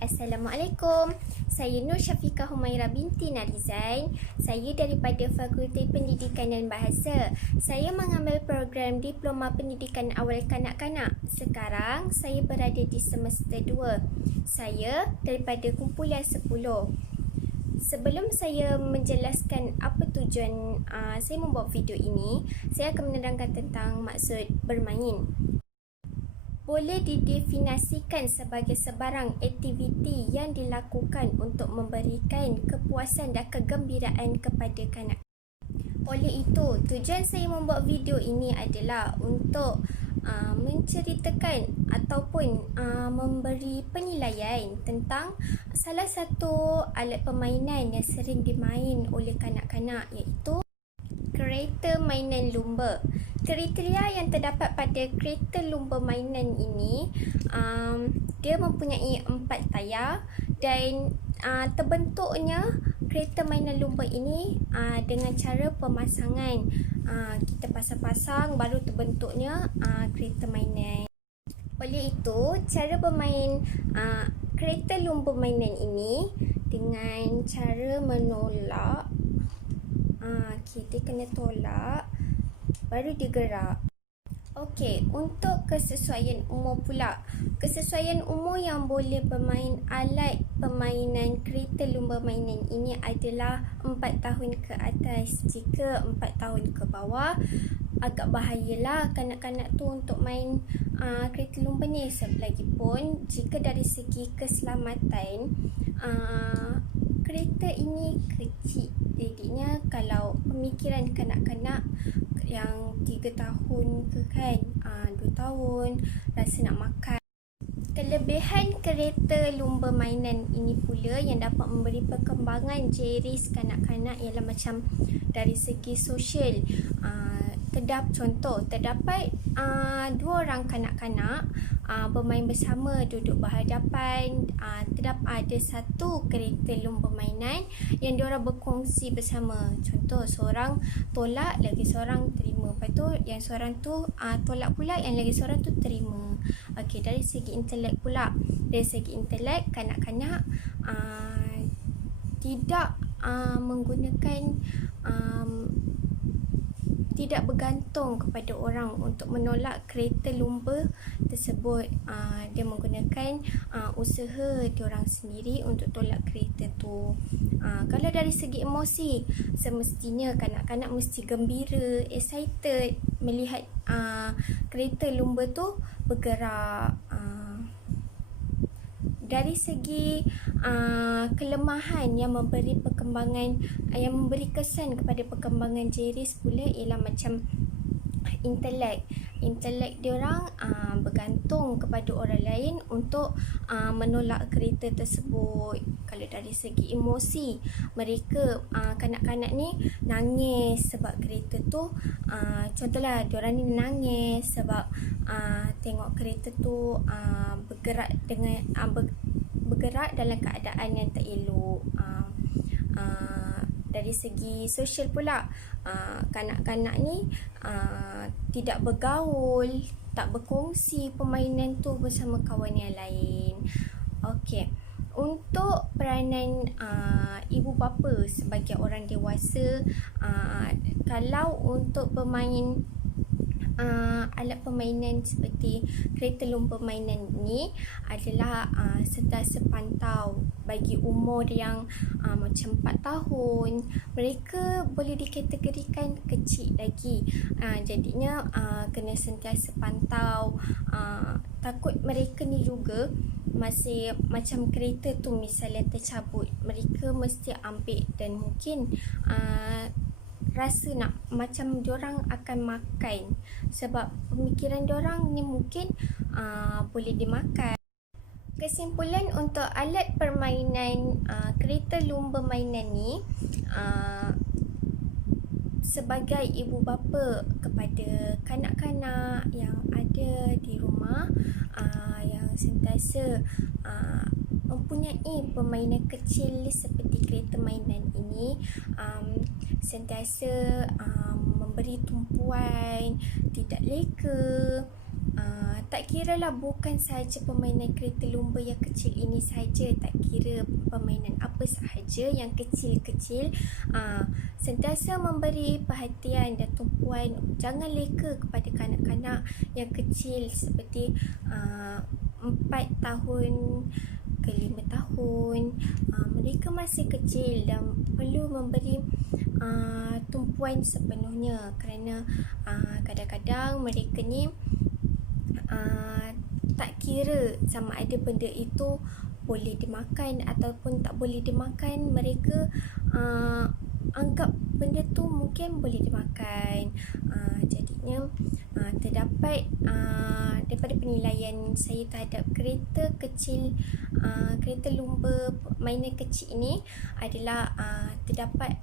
Assalamualaikum. Saya Nur Syafiqah Humaira binti Narizain. Saya daripada Fakulti Pendidikan dan Bahasa. Saya mengambil program Diploma Pendidikan Awal Kanak-Kanak. Sekarang saya berada di semester 2. Saya daripada kumpulan 10. Sebelum saya menjelaskan apa tujuan saya membuat video ini, saya akan menerangkan tentang maksud bermain. Boleh didefinisikan sebagai sebarang aktiviti yang dilakukan untuk memberikan kepuasan dan kegembiraan kepada kanak. Oleh itu, tujuan saya membuat video ini adalah untuk menceritakan ataupun memberi penilaian tentang salah satu alat permainan yang sering dimain oleh kanak-kanak, iaitu kereta mainan lumba. Kriteria yang terdapat pada kereta lumba mainan ini, dia mempunyai 4 tayar dan terbentuknya kereta mainan lumba ini dengan cara pemasangan. Kita pasang-pasang baru terbentuknya kereta mainan. Oleh itu, cara bermain kereta lumba mainan ini dengan cara menolak. Kita kena tolak baru digerak. Okey, untuk kesesuaian umur pula. Kesesuaian umur yang boleh bermain alat permainan kereta lumba mainan ini adalah 4 tahun ke atas. Jika 4 tahun ke bawah, agak bahayalah kanak-kanak tu untuk main kereta lumba ni. Lagipun, jika dari segi keselamatan, kereta ini kecil. Jadinya kalau pemikiran kanak-kanak yang 3 tahun ke kan, 2 tahun rasa nak makan. Kelebihan kereta lumba mainan ini pula yang dapat memberi perkembangan jeris kanak-kanak ialah macam dari segi sosial. Terdapat 2 orang kanak-kanak bermain bersama, duduk berhadapan. Ada satu kereta lumba mainan yang diorang berkongsi bersama. Contoh, seorang tolak, lagi seorang terima. Lepas tu yang seorang tu tolak pula, yang lagi seorang tu terima. Okey, dari segi intelek pula. Dari segi intelek, kanak-kanak tidak menggunakan tidak bergantung kepada orang untuk menolak kereta lumba tersebut. Dia menggunakan usaha diorang sendiri untuk tolak kereta tu. Kalau dari segi emosi, semestinya kanak-kanak mesti gembira, excited melihat kereta lumba tu bergerak. Dari segi kelemahan yang memberi perkembangan, yang memberi kesan kepada perkembangan jeris pula ialah macam intelek. Intelek diorang bergantung kepada orang lain untuk menolak kereta tersebut. Kalau dari segi emosi, mereka kanak-kanak ni nangis sebab kereta tu, contohlah diorang ni nangis sebab tengok kereta tu bergerak dengan bergerak dalam keadaan yang tak elok. Dari segi sosial pula, kanak-kanak ni tidak bergaul, tak berkongsi permainan tu bersama kawan yang lain. Okey, untuk peranan ibu bapa sebagai orang dewasa, kalau untuk bermain alat permainan seperti kereta lumba mainan ni adalah sentiasa pantau. Bagi umur yang macam 4 tahun, mereka boleh dikategorikan kecil lagi. Jadinya kena sentiasa pantau. Takut mereka ni juga masih macam kereta tu misalnya tercabut, mereka mesti ambil dan mungkin rasa nak macam diorang akan makan, sebab pemikiran diorang ni mungkin boleh dimakan. Kesimpulan untuk alat permainan kereta lumba mainan ni, sebagai ibu bapa kepada kanak-kanak yang ada di rumah, yang sentiasa mempunyai permainan kecil seperti kereta mainan ini, sentiasa memberi tumpuan, tidak leka, Tak kiralah bukan sahaja permainan kereta lumba yang kecil ini sahaja, tak kira permainan apa sahaja yang kecil-kecil, sentiasa memberi perhatian dan tumpuan. Jangan leka kepada kanak-kanak yang kecil seperti 4 tahun ke 5 tahun. Mereka masih kecil dan perlu memberi tumpuan sepenuhnya, kerana kadang-kadang mereka ni tak kira sama ada benda itu boleh dimakan ataupun tak boleh dimakan. Mereka anggap benda tu mungkin boleh dimakan. Jadinya terdapat daripada penilaian saya terhadap kereta kecil, kereta lumba mainan kecil ini adalah terdapat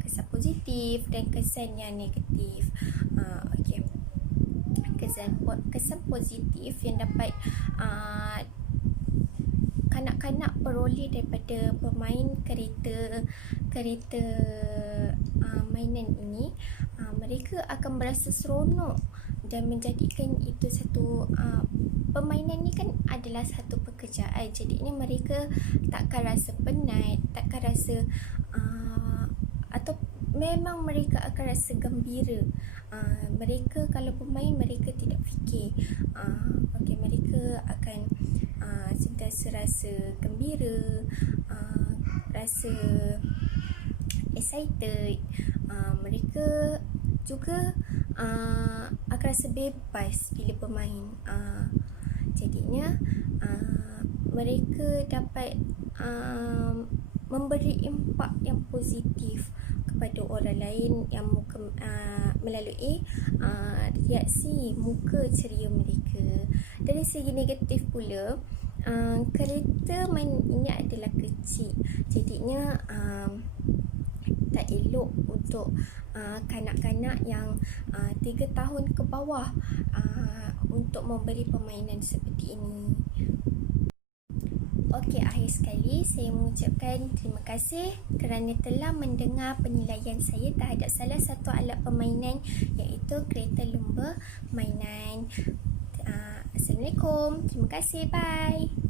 kesan positif dan kesan yang negatif. Okey. Kesan positif yang dapat kanak-kanak peroleh daripada bermain kereta mainan ini, mereka akan berasa seronok dan menjadikan itu satu permainan ni kan adalah satu pekerjaan. Jadi ini mereka takkan rasa penat, takkan rasa atau memang mereka akan rasa gembira. Mereka kalau bermain, mereka tidak fikir. Mereka akan sentiasa rasa gembira, rasa excited. Mereka juga akan rasa bebas bila bermain. Jadinya mereka dapat memberi impak yang positif kepada orang lain yang melalui reaksi muka ceria mereka. Dari segi negatif pula, kereta main ini adalah kecil, jadinya tak elok untuk kanak-kanak yang 3 tahun ke bawah untuk memberi permainan seperti ini. Okey, akhir sekali saya mengucapkan terima kasih kerana telah mendengar penilaian saya terhadap salah satu alat permainan, iaitu kereta lumba mainan. Assalamualaikum. Terima kasih. Bye.